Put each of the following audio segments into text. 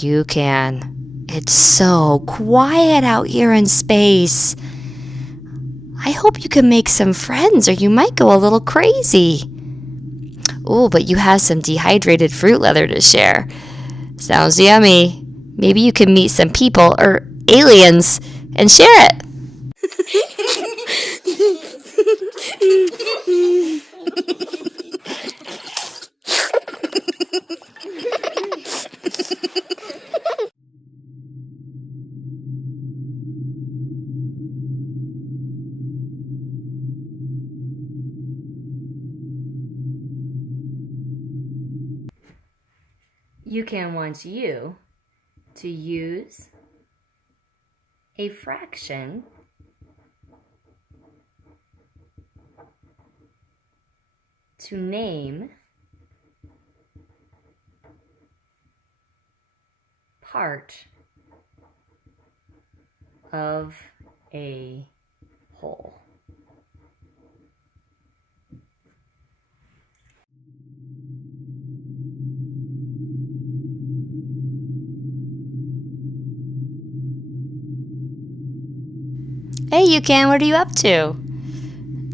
UCan. It's so quiet out here in space. I hope you can make some friends or you might go a little crazy. Oh, but you have some dehydrated fruit leather to share. Sounds yummy. Maybe you can meet some people or aliens and share it. UCan wants you to use a fraction to name part of a whole. Hey, UCan, what are you up to?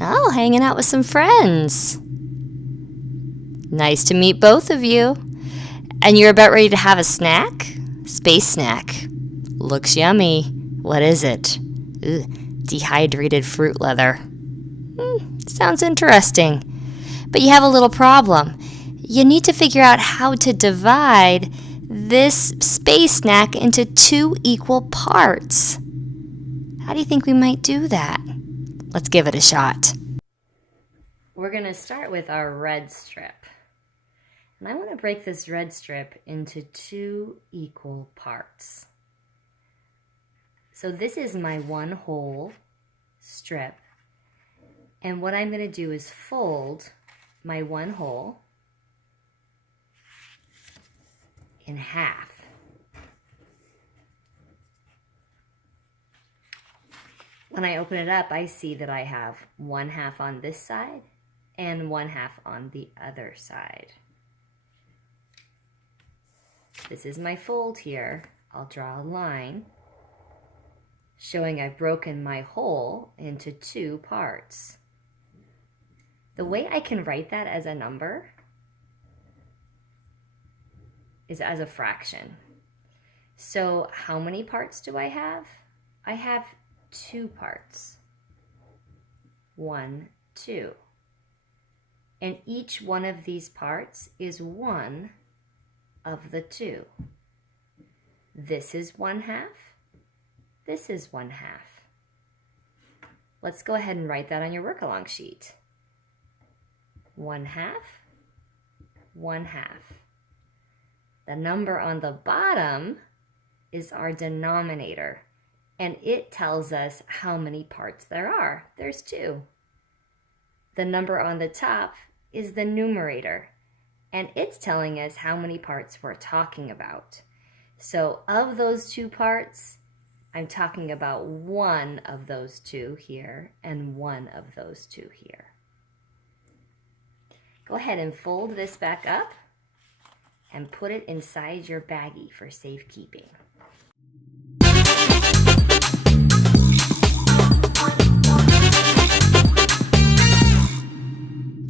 Oh, hanging out with some friends. Nice to meet both of you. And you're about ready to have a snack? Space snack. Looks yummy. What is it? Ooh, dehydrated fruit leather. Sounds interesting. But you have a little problem. You need to figure out how to divide this space snack into 2 equal parts. How do you think we might do that? Let's give it a shot. We're going to start with our red strip. And I want to break this red strip into 2 equal parts. So this is my one whole strip. And what I'm going to do is fold my one whole in half. When I open it up, I see that I have 1/2 on this side and 1/2 on the other side. This is my fold here. I'll draw a line showing I've broken my whole into 2 parts. The way I can write that as a number is as a fraction. So how many parts do I have? I have 2 parts. 1, 2. And each one of these parts is 1 of the 2. This is 1/2. This is 1/2. Let's go ahead and write that on your work-along sheet. 1/2, 1/2. The number on the bottom is our denominator, and it tells us how many parts there are. There's 2. The number on the top is the numerator, and it's telling us how many parts we're talking about. So of those 2 parts, I'm talking about 1 of those 2 here and 1 of those 2 here. Go ahead and fold this back up and put it inside your baggie for safekeeping.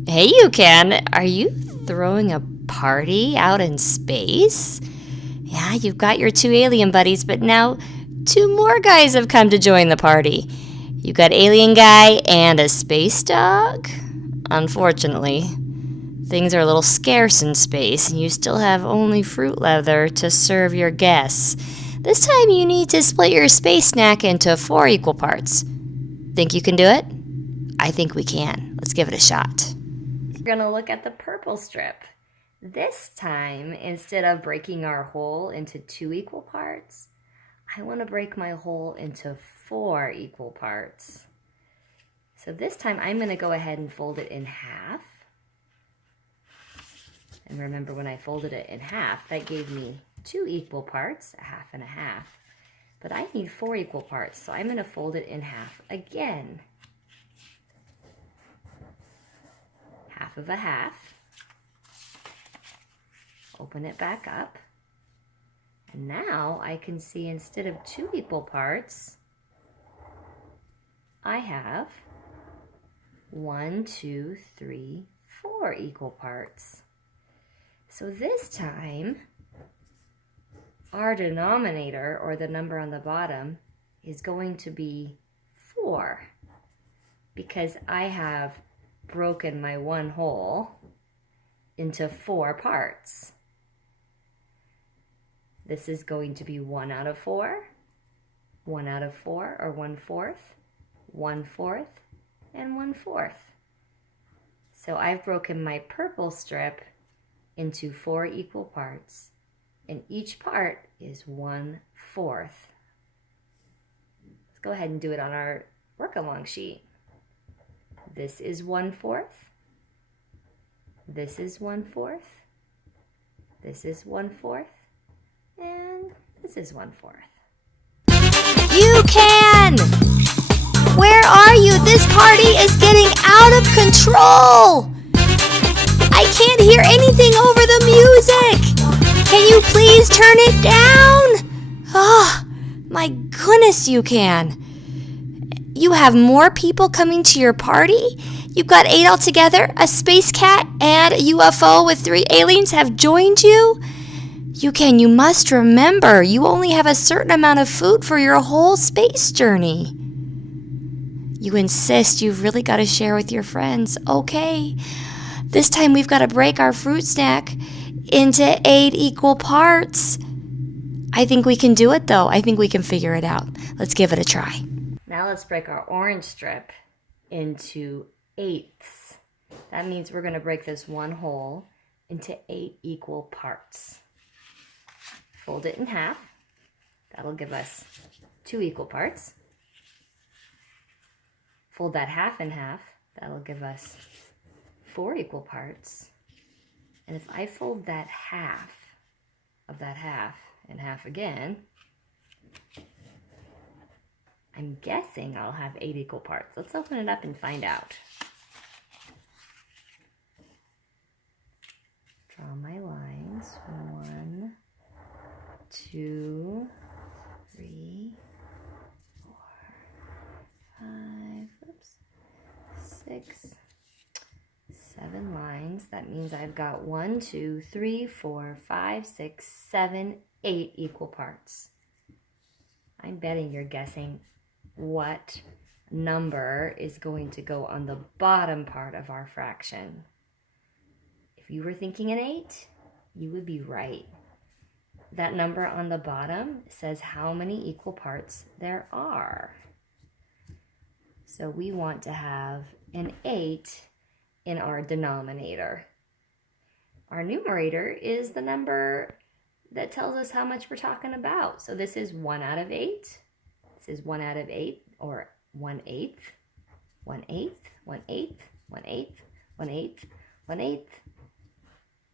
Hey, UCan, are you throwing a party out in space? Yeah, you've got your 2 alien buddies, but now 2 more guys have come to join the party. You've got alien guy and a space dog? Unfortunately, things are a little scarce in space, and you still have only fruit leather to serve your guests. This time you need to split your space snack into 4 equal parts. Think you can do it? I think we can. Let's give it a shot. We're going to look at the purple strip. This time, instead of breaking our whole into 2 equal parts, I want to break my whole into 4 equal parts. So this time I'm going to go ahead and fold it in half. And remember, when I folded it in half, that gave me 2 equal parts, 1/2 and 1/2. But I need 4 equal parts, so I'm going to fold it in half again. half of a half. Open it back up. And now I can see instead of 2 equal parts, I have 1, 2, 3, 4 equal parts. So this time, our denominator, or the number on the bottom, is going to be 4, because I have broken my one whole into 4 parts. This is going to be 1 out of 4, 1 out of 4, or 1/4, 1/4, and 1/4. So I've broken my purple strip into 4 equal parts, and each part is 1/4. Let's go ahead and do it on our work-along sheet. This is 1/4. This is 1/4. This is 1/4. And this is 1/4. UCan! Where are you? This party is getting out of control! I can't hear anything over the music! Can you please turn it down? Oh, my goodness, UCan. You have more people coming to your party? You've got 8 altogether, a space cat and a UFO with 3 aliens have joined you? UCan, you must remember, you only have a certain amount of food for your whole space journey. You insist you've really got to share with your friends. Okay, this time we've got to break our fruit snack into 8 equal parts. I think we can do it though. I think we can figure it out. Let's give it a try. Now let's break our orange strip into 8ths. That means we're going to break this one whole into 8 equal parts. Fold it in half. That'll give us 2 equal parts. Fold that half in half. That'll give us 4 equal parts. And if I fold that half of that half in half again, I'm guessing I'll have 8 equal parts. Let's open it up and find out. Draw my lines. 1, 2, 3, 4, 5, 6, 7 lines. That means I've got 1, 2, 3, 4, 5, 6, 7, 8 equal parts. I'm betting you're guessing what number is going to go on the bottom part of our fraction. If you were thinking an 8, you would be right. That number on the bottom says how many equal parts there are. So we want to have an 8 in our denominator. Our numerator is the number that tells us how much we're talking about. So this is 1 out of 8. This is 1 out of 8, or 1/8, 1/8, 1/8, 1/8, 1/8, 1/8,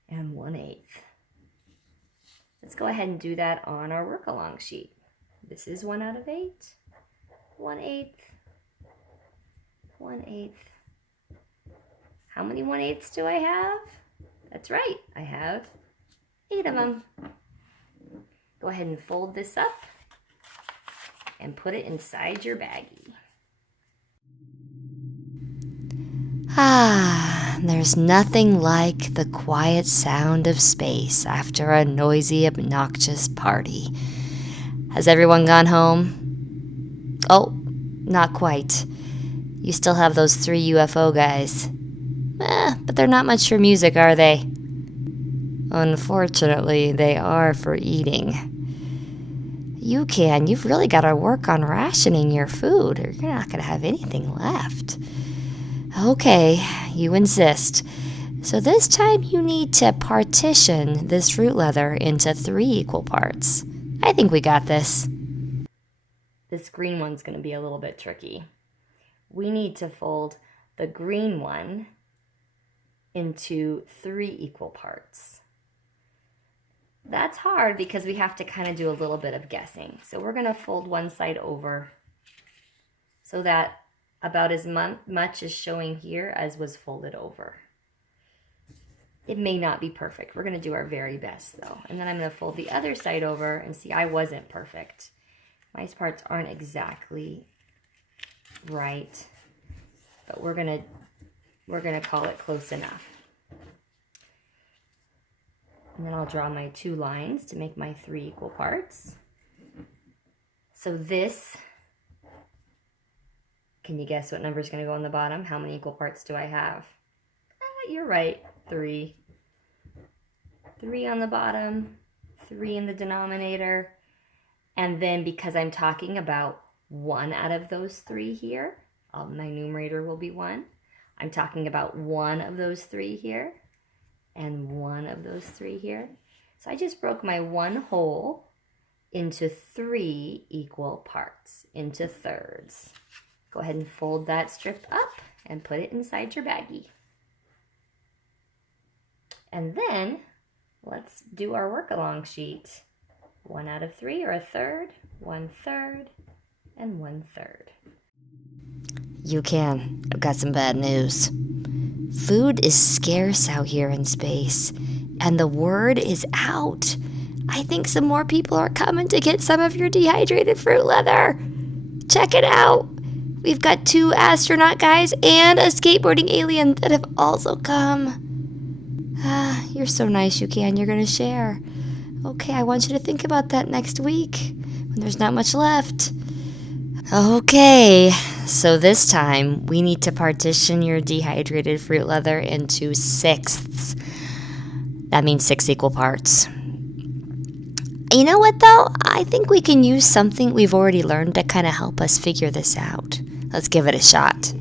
and 1/8. Let's go ahead and do that on our work-along sheet. This is 1 out of 8, 1/8, 1/8. How many 1/8s do I have? That's right, I have 8 of them. Go ahead and fold this up and put it inside your baggie. There's nothing like the quiet sound of space after a noisy, obnoxious party. Has everyone gone home? Oh, not quite. You still have those 3 UFO guys. But they're not much for music, are they? Unfortunately, they are for eating. UCan, you've really got to work on rationing your food, or you're not going to have anything left. Okay, you insist. So this time you need to partition this fruit leather into 3 equal parts. I think we got this. This green one's going to be a little bit tricky. We need to fold the green one into 3 equal parts. That's hard because we have to kind of do a little bit of guessing. So we're going to fold one side over so that about as much is showing here as was folded over. It may not be perfect. We're going to do our very best, though. And then I'm going to fold the other side over and see, I wasn't perfect. My parts aren't exactly right, but we're going to call it close enough. And then I'll draw my 2 lines to make my 3 equal parts. So this, can you guess what number is going to go on the bottom? How many equal parts do I have? You're right, 3. 3 on the bottom, 3 in the denominator. And then because I'm talking about one out of those 3 here, my numerator will be 1. I'm talking about one of those 3 here and one of those 3 here. So I just broke my 1 whole into 3 equal parts, into thirds. Go ahead and fold that strip up and put it inside your baggie. And then let's do our work along sheet. 1 out of 3 or a third, 1/3, and 1/3. UCan, I've got some bad news. Food is scarce out here in space, and the word is out. I think some more people are coming to get some of your dehydrated fruit leather. Check it out. We've got 2 astronaut guys and a skateboarding alien that have also come. You're so nice, UCan. You're going to share. Okay, I want you to think about that next week when there's not much left. Okay, so this time we need to partition your dehydrated fruit leather into 6ths. That means 6 equal parts. You know what, though? I think we can use something we've already learned to kind of help us figure this out. Let's give it a shot.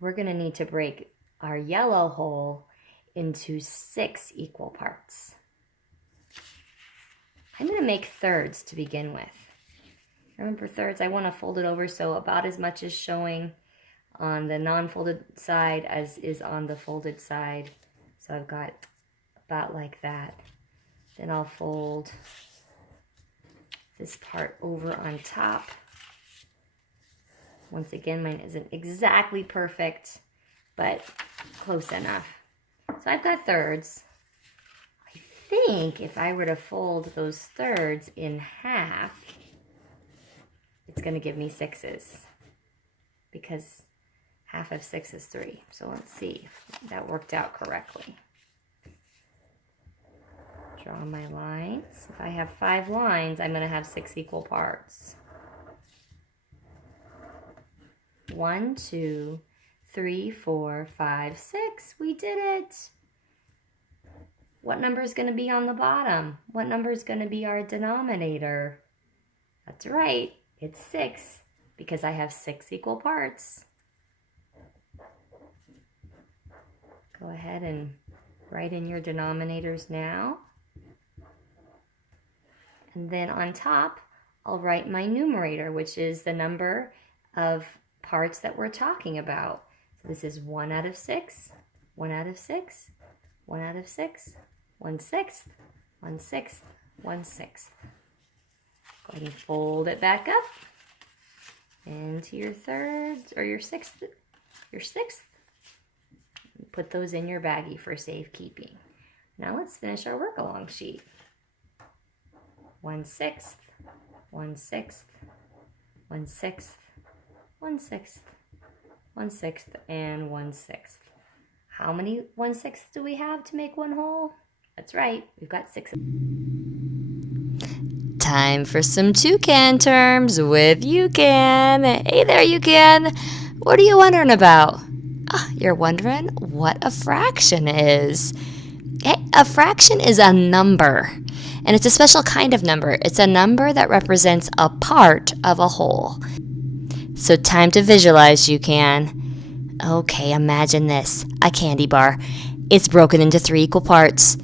We're going to need to break our yellow whole into 6 equal parts. I'm going to make thirds to begin with. Remember, thirds, I want to fold it over so about as much is showing on the non-folded side as is on the folded side. So I've got about like that. Then I'll fold this part over on top. Once again, mine isn't exactly perfect, but close enough. So I've got thirds. I think if I were to fold those thirds in half, it's going to give me 6s, because half of 6 is 3. So let's see if that worked out correctly. Draw my lines. If I have 5 lines, I'm going to have 6 equal parts. 1, 2, 3, 4, 5, 6. We did it. What number is going to be on the bottom? What number is going to be our denominator? That's right. It's 6, because I have 6 equal parts. Go ahead and write in your denominators now. And then on top, I'll write my numerator, which is the number of parts that we're talking about. So this is 1 out of 6, 1 out of 6, 1 out of 6, 1/6, 1/6, 1/6. Go ahead and fold it back up into your thirds or your sixth. Put those in your baggie for safekeeping. Now let's finish our work along sheet. 1/6, 1/6, 1/6, 1/6, 1/6, and 1/6. How many 1/6 do we have to make 1 whole? That's right, we've got 6. Time for some Toucan terms with UCan. Hey there, UCan. What are you wondering about? You're wondering what a fraction is. Hey, a fraction is a number, and it's a special kind of number. It's a number that represents a part of a whole. So time to visualize, UCan. Okay, imagine this, a candy bar. It's broken into 3 equal parts.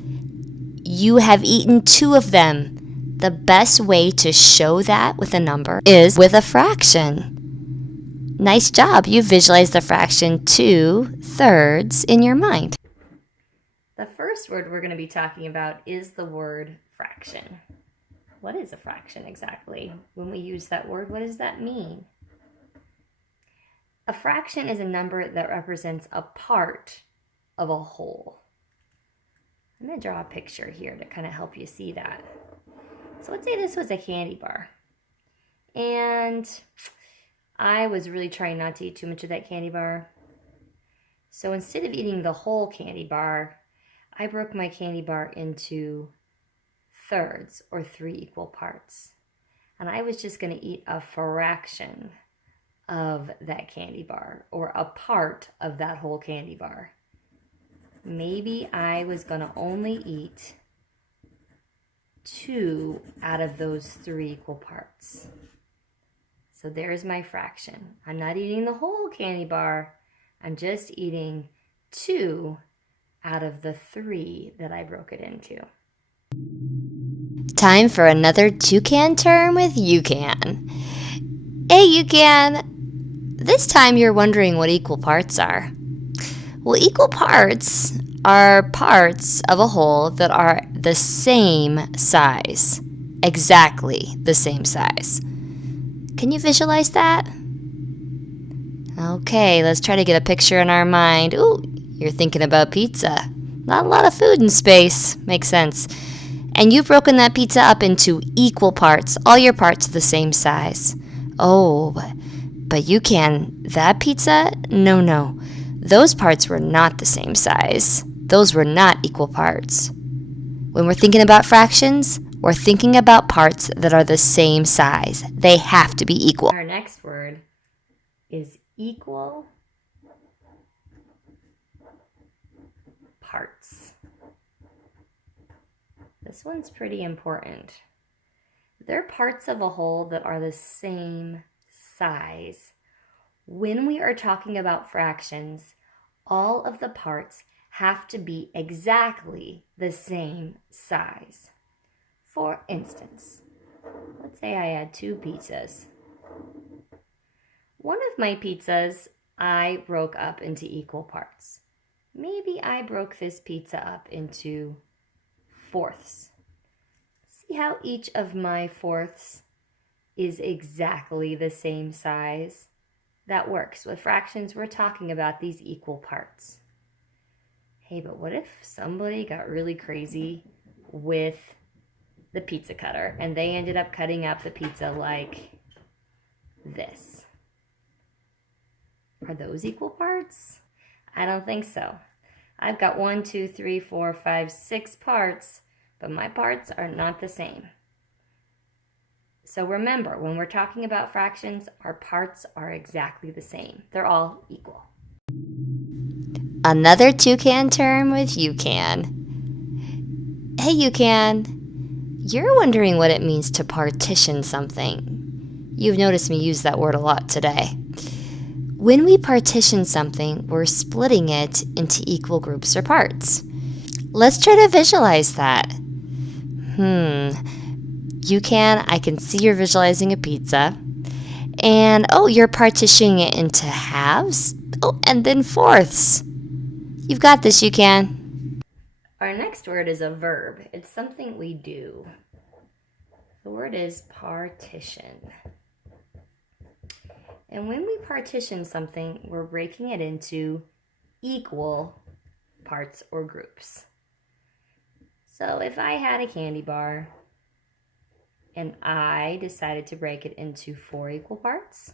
You have eaten 2 of them. The best way to show that with a number is with a fraction. Nice job, you visualized the fraction 2/3 in your mind. The first word we're going to be talking about is the word fraction. What is a fraction exactly? When we use that word, what does that mean? A fraction is a number that represents a part of a whole. I'm going to draw a picture here to kind of help you see that. So let's say this was a candy bar. And I was really trying not to eat too much of that candy bar. So instead of eating the whole candy bar, I broke my candy bar into thirds or 3 equal parts. And I was just going to eat a fraction of that candy bar or a part of that whole candy bar. Maybe I was going to only eat 2 out of those 3 equal parts. So there's my fraction. I'm not eating the whole candy bar. I'm just eating 2 out of the 3 that I broke it into. Time for another Toucan term with UCan. Hey UCan, this time you're wondering what equal parts are. Well, equal parts are parts of a whole that are the same size. Exactly the same size. Can you visualize that? Okay, let's try to get a picture in our mind. Ooh, you're thinking about pizza. Not a lot of food in space. Makes sense. And you've broken that pizza up into equal parts. All your parts are the same size. Oh, but UCan, that pizza? No. Those parts were not the same size. Those were not equal parts. When we're thinking about fractions, we're thinking about parts that are the same size. They have to be equal. Our next word is equal parts. This one's pretty important. They're parts of a whole that are the same size. When we are talking about fractions, all of the parts have to be exactly the same size. For instance, let's say I had 2 pizzas. One of my pizzas I broke up into equal parts. Maybe I broke this pizza up into fourths. See how each of my fourths is exactly the same size? That works. With fractions, we're talking about these equal parts. Hey, but what if somebody got really crazy with the pizza cutter and they ended up cutting up the pizza like this? Are those equal parts? I don't think so. I've got 1, 2, 3, 4, 5, 6 parts, but my parts are not the same. So remember, when we're talking about fractions, our parts are exactly the same. They're all equal. Another Toucan term with UCan. Hey UCan, you're wondering what it means to partition something. You've noticed me use that word a lot today. When we partition something, we're splitting it into equal groups or parts. Let's try to visualize that. UCan, I can see you're visualizing a pizza. And, you're partitioning it into halves. And then fourths. You've got this, UCan. Our next word is a verb. It's something we do. The word is partition. And when we partition something, we're breaking it into equal parts or groups. So if I had a candy bar and I decided to break it into 4 equal parts,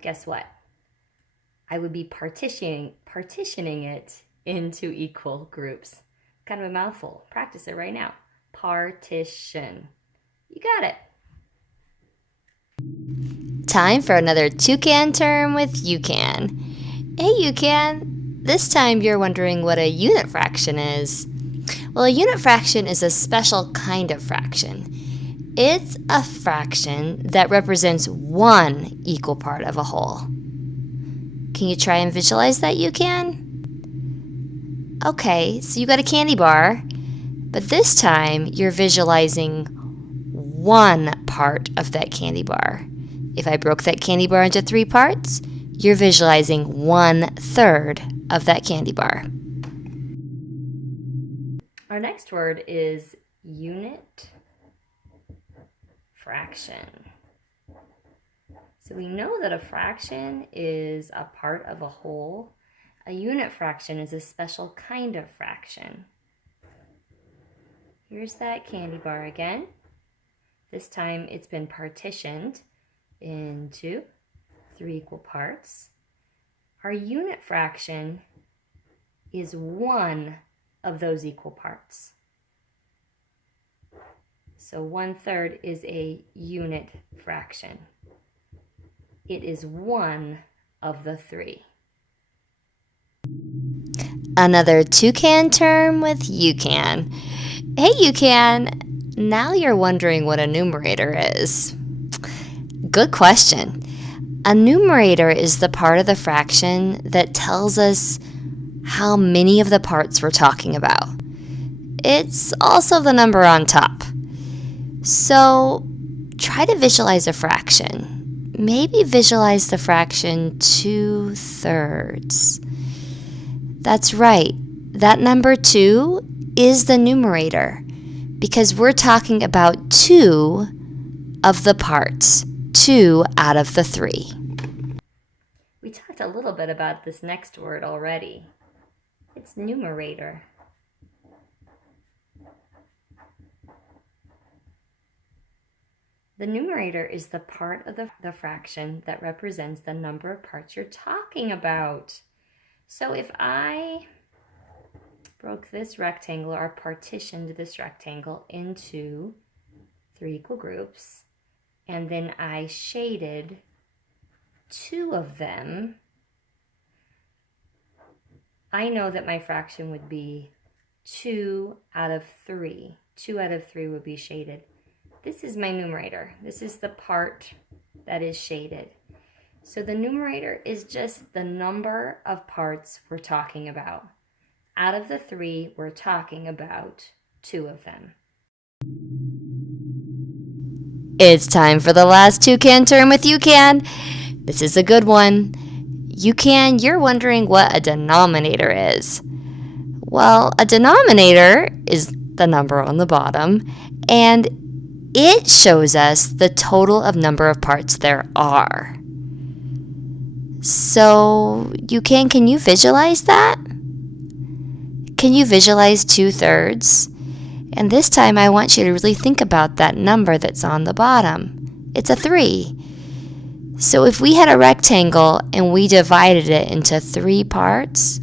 guess what? I would be partitioning it into equal groups. Kind of a mouthful. Practice it right now. Partition. You got it. Time for another Toucan term with UCan. Hey UCan, this time you're wondering what a unit fraction is. Well, a unit fraction is a special kind of fraction. It's a fraction that represents one equal part of a whole. Can you try and visualize that, UCan? Okay, so you got a candy bar, but this time you're visualizing one part of that candy bar. If I broke that candy bar into 3 parts, you're visualizing 1/3 of that candy bar. Our next word is unit fraction. So we know that a fraction is a part of a whole. A unit fraction is a special kind of fraction. Here's that candy bar again. This time it's been partitioned into 3 equal parts. Our unit fraction is one of those equal parts. So 1/3 is a unit fraction. It is one of the 3. Another Toucan term with UCan. Hey UCan, now you're wondering what a numerator is. Good question. A numerator is the part of the fraction that tells us how many of the parts we're talking about. It's also the number on top. So try to visualize a fraction. Maybe visualize the fraction 2/3. That's right. That number 2 is the numerator because we're talking about 2 of the parts, 2 out of the 3. We talked a little bit about this next word already. It's numerator. The numerator is the part of the fraction that represents the number of parts you're talking about. So if I broke this rectangle or partitioned this rectangle into 3 equal groups, and then I shaded 2 of them, I know that my fraction would be 2 out of 3. 2 out of 3 would be shaded. This is my numerator. This is the part that is shaded. So the numerator is just the number of parts we're talking about. Out of the 3, we're talking about 2 of them. It's time for the last Toucan term with UCan. This is a good one. UCan, you're wondering what a denominator is. Well, a denominator is the number on the bottom, and it shows us the total of number of parts there are. So, UCan, can you visualize that? Can you visualize 2/3? And this time I want you to really think about that number that's on the bottom. It's a 3. So if we had a rectangle and we divided it into 3 parts,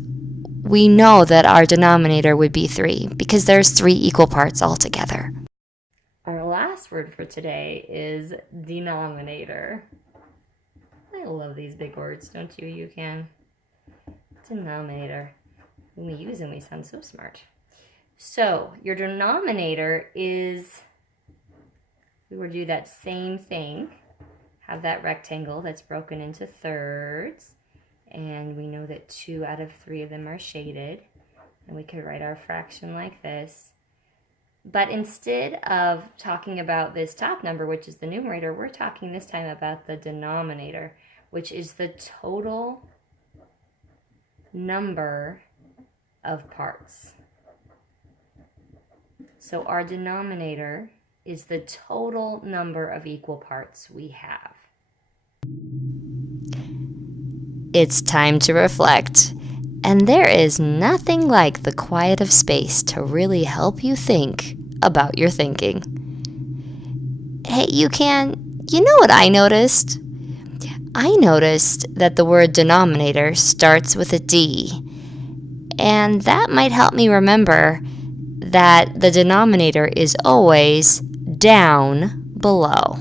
we know that our denominator would be 3 because there's 3 equal parts altogether. Our last word for today is denominator. I love these big words, don't you, UCan? Denominator. When we use them, we sound so smart. So your denominator is, we will do that same thing. Have that rectangle that's broken into thirds, and we know that 2 out of 3 of them are shaded, and we could write our fraction like this. But instead of talking about this top number, which is the numerator, we're talking this time about the denominator, which is the total number of parts. So our denominator is the total number of equal parts we have. It's time to reflect, and there is nothing like the quiet of space to really help you think about your thinking. Hey, UCan, you know what I noticed? I noticed that the word denominator starts with a D, and that might help me remember that the denominator is always down below.